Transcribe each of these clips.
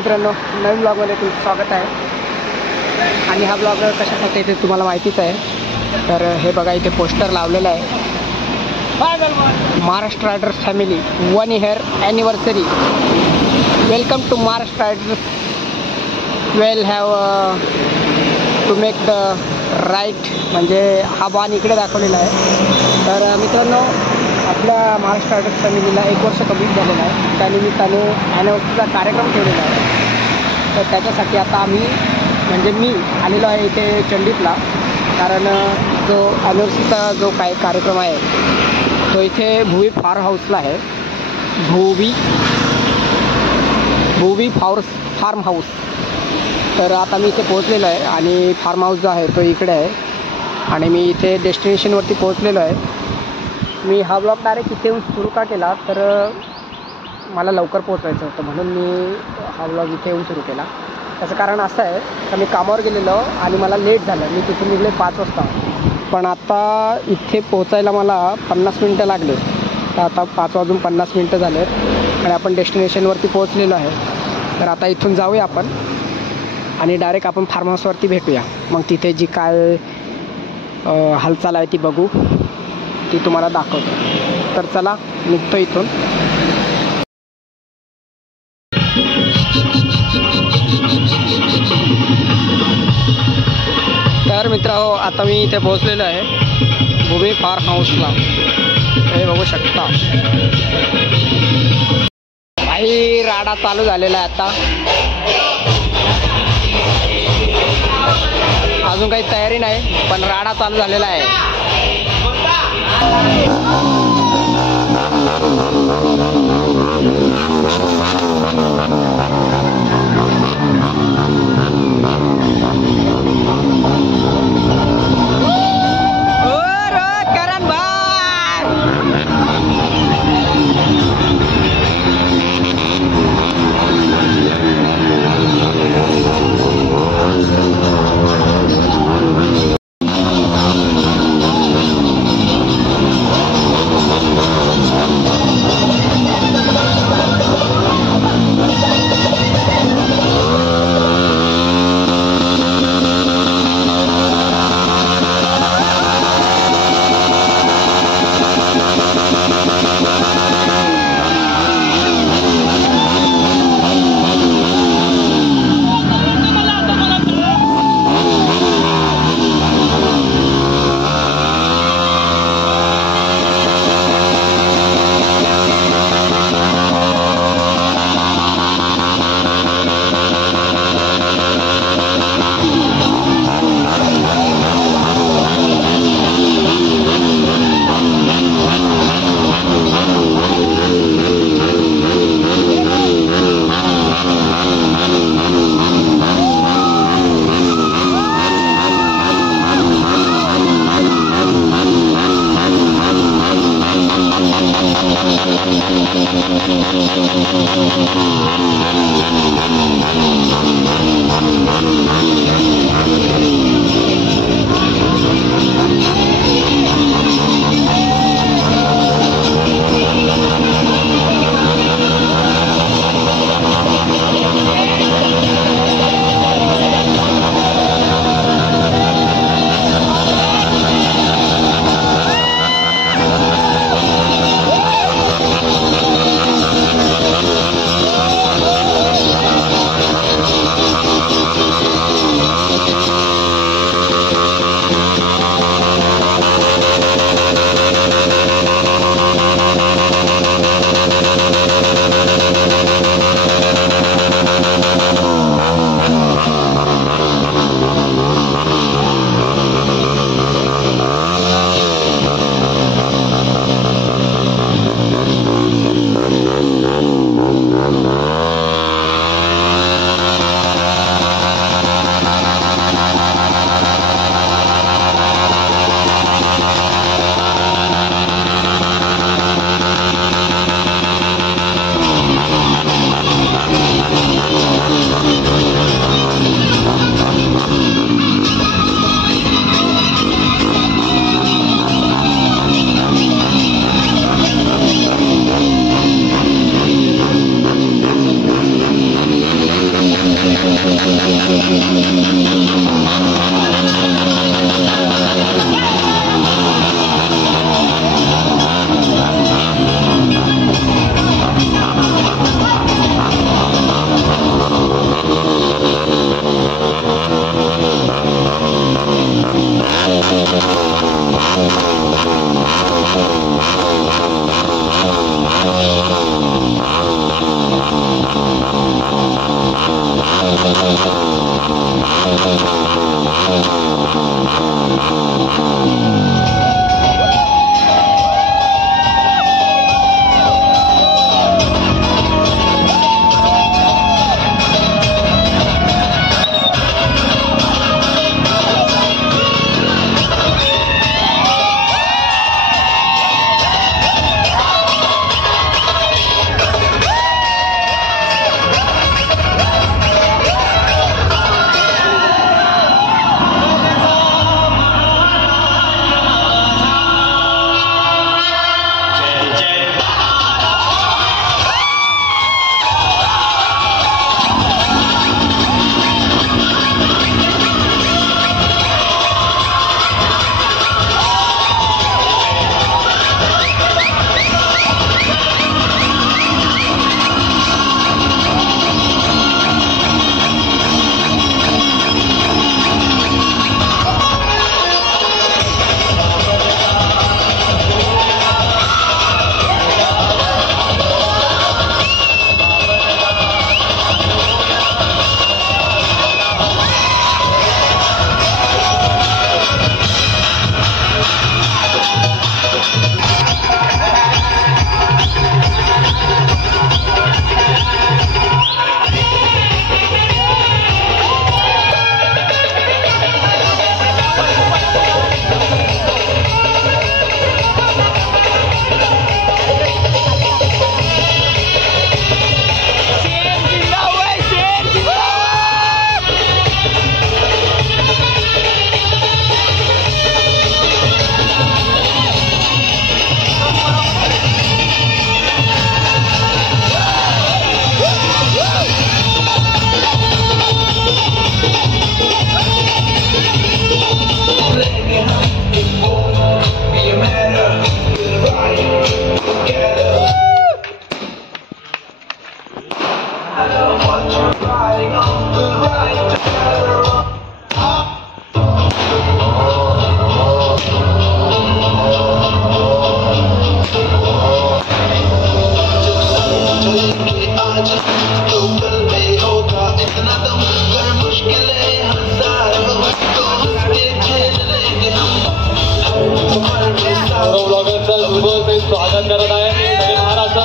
मित्रांनो, नवीन ब्लॉगमध्ये तुमचं स्वागत आहे। आणि हा ब्लॉग कशासाठी ते तुम्हाला माहितीच आहे। तर हे बघा, इथे पोस्टर लावलेलं आहे, Maharashtra riders family 1 year anniversary, welcome to Maharashtra riders, we'll have to make the right, म्हणजे हा बाण इकडे दाखवलेला आहे। तर मित्रांनो, आपल्या महाराष्ट्र रायडर्स फॅमिलीला 1 वर्ष कंप्लीट झालेलं आहे। त्यानिमित्ताने ॲनिव्हर्सरीचा कार्यक्रम ठेवलेला आहे। तर त्याच्यासाठी आता आम्ही, म्हणजे मी आलेलो आहे इथे चंडीतला, कारण जो ॲनिव्हर्सरीचा जो काही कार्यक्रम आहे तो इथे भुवी फार्म हाऊसला आहे। Bhuvi farm house. तर आता मी इथे पोहोचलेलो आहे आणि फार्म हाऊस जो आहे तो इकडे आहे आणि मी इथे डेस्टिनेशनवरती पोहोचलेलो आहे। मी हा ब्लॉग डायरेक्ट इथे येऊन सुरू का केला, तर मला लवकर पोहोचायचं होतं म्हणून मी हा ब्लॉग इथे येऊन सुरू केला। त्याचं कारण असं आहे तर मी कामावर गेलेलो आणि मला लेट झालं, मी तिथून निघले 5 वाजता, पण आता इथे पोहोचायला मला 50 मिनटं लागले। तर आता 5:50 झाले आणि आपण डेस्टिनेशनवरती पोहोचलेलो आहे। तर आता इथून जाऊया आपण आणि डायरेक्ट आपण फार्म हाऊसवरती भेटूया। मग तिथे जी काय हालचाल आहे ती बघू, ती तुम्हाला दाखवतो। तर चला, निघतो इथून। तर मित्रांनो, आता मी इथे पोहोचलेलो आहे भुवी फार्म हाऊसला, हे बघू शकता। भाई, राडा चालू झालेला आहे आता, अजून काही तयारी नाही पण राडा चालू झालेला आहे। स्वागत करत आहे सगळे महाराष्ट्र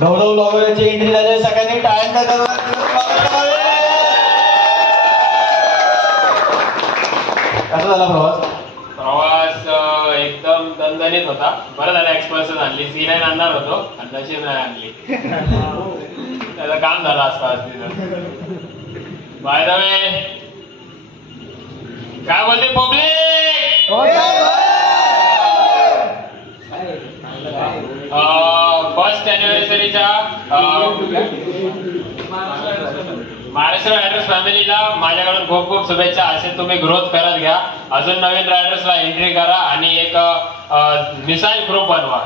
गौरव लॉगरची एंट्री झाली. सगळ्यांनी टाळ्यांचा कसा झाला प्रवास? एकदम दणदणीत होता. बरं झालं एक्सप्रेस आणली. C9 आणणार होतो आणि नशीब नाही आणली. त्याचं काम झालं असतं आज तिथं. बाय द वे काय बोलते पब्लिक? फर्स्ट अॅनिव्हर्सरीच्या महाराष्ट्र रायडर्स फॅमिलीला माझ्याकडून खूप खूप शुभेच्छा. असे तुम्ही ग्रोथ करत घ्या. अजून नवीन रायडर्सला एंट्री करा आणि एक मिसाईल ग्रुप बनवा.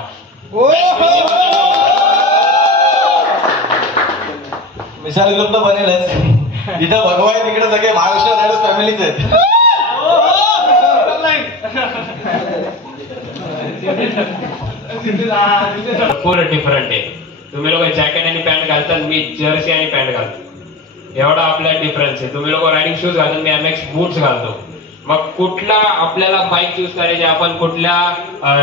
मिसाईल ग्रुप तर बनेलच. जिथं भगवान तिकडे सगळे महाराष्ट्र रायडर्स फॅमिलीच आहेत. पूर्ण डिफरंट आहे. तुम्ही लोक जॅकेट आणि पॅन्ट घालतात, मी जर्सी आणि पॅन्ट घालतो. एवढा आपला डिफरन्स आहे. तुम्ही लोक रायडिंग शूज घालतात, मी MX बूट्स घालतो. मग कुठला आपल्याला बाईक चूज करायची, आपण कुठल्या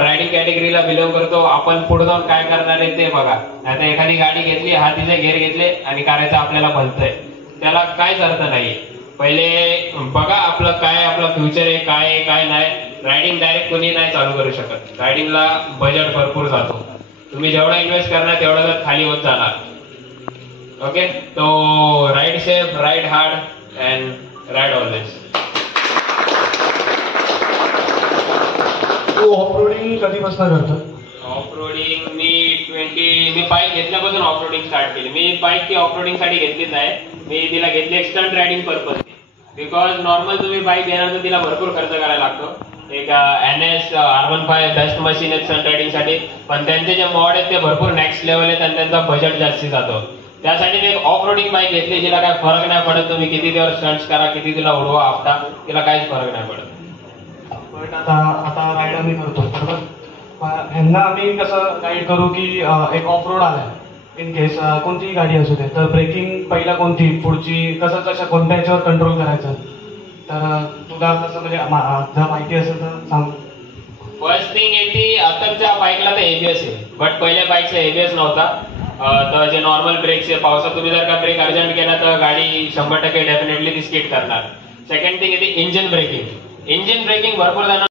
रायडिंग कॅटेगरीला बिलॉंग करतो, आपण पुढे जाऊन काय करणार आहे ते बघा. आता एखादी गाडी घेतली, हातीचे गेअर घेतले आणि करायचं आपल्याला भलतंय, त्याला काहीच अर्थ नाही. पहिले बघा आपलं काय, आपलं फ्युचर आहे काय आहे काय नाही. रायडिंग डायरेक्ट कोणी नाही चालू करू शकत. रायडिंगला बजेट भरपूर जातो. तुम्ही जेवढा इन्व्हेस्ट करणार तेवढा तर खाली होत जाणार. ओके, तो ride safe, ride hard and ride always. Off-roading कधीपासून करतो? ऑफरोडिंग मी बाईक घेतल्यापासून ऑफरोडिंग स्टार्ट केली. मी बाईक ती ऑफरोडिंग साठी घेतलीच नाही. मी तिला घेतली stunt riding purpose. Because normal तुम्ही बाईक घेणार तर तिला भरपूर खर्च करायला लागतो. एक NS R15 बेस्ट मशीन आहेत स्टंट रायडिंगसाठी, पण त्यांचे जे मॉड आहेत ते भरपूर नेक्स्ट लेवल आहेत आणि त्यांचा बजेट जास्ती जातो. त्यासाठी मी एक ऑफ रोडिंग बाईक घेतली जिला काय फरक नाही पडत. तुम्ही किती दिवस स्टंट्स करा, किती तिला उडवा आपटा, तिला काहीच फरक नाही पडत. बट आता राईड आम्ही करतो बरोबर. ह्यांना आम्ही कसं गाईड करू की एक ऑफ रोड आलाय इन केस कोणतीही गाडी असू दे, तर ब्रेकिंग पहिला कोणती, पुढची कसं कोणत्या ह्याच्यावर कंट्रोल करायचं. तर तुला कसं म्हणजे जर माहिती असेल तर सांग. फर्स्ट थिंग येते आताच्या बाईकला तर ABS आहे, बट पहिल्या बाईकचा ABS नव्हता. तर जे नॉर्मल ब्रेक्स आहे, पावसात तुम्ही जर का ब्रेक अर्जंट केला तर गाडी 100% डेफिनेटली ती स्किड करणार. सेकंड थिंग येते इंजिन ब्रेकिंग. इंजिन ब्रेकिंग भरपूर जण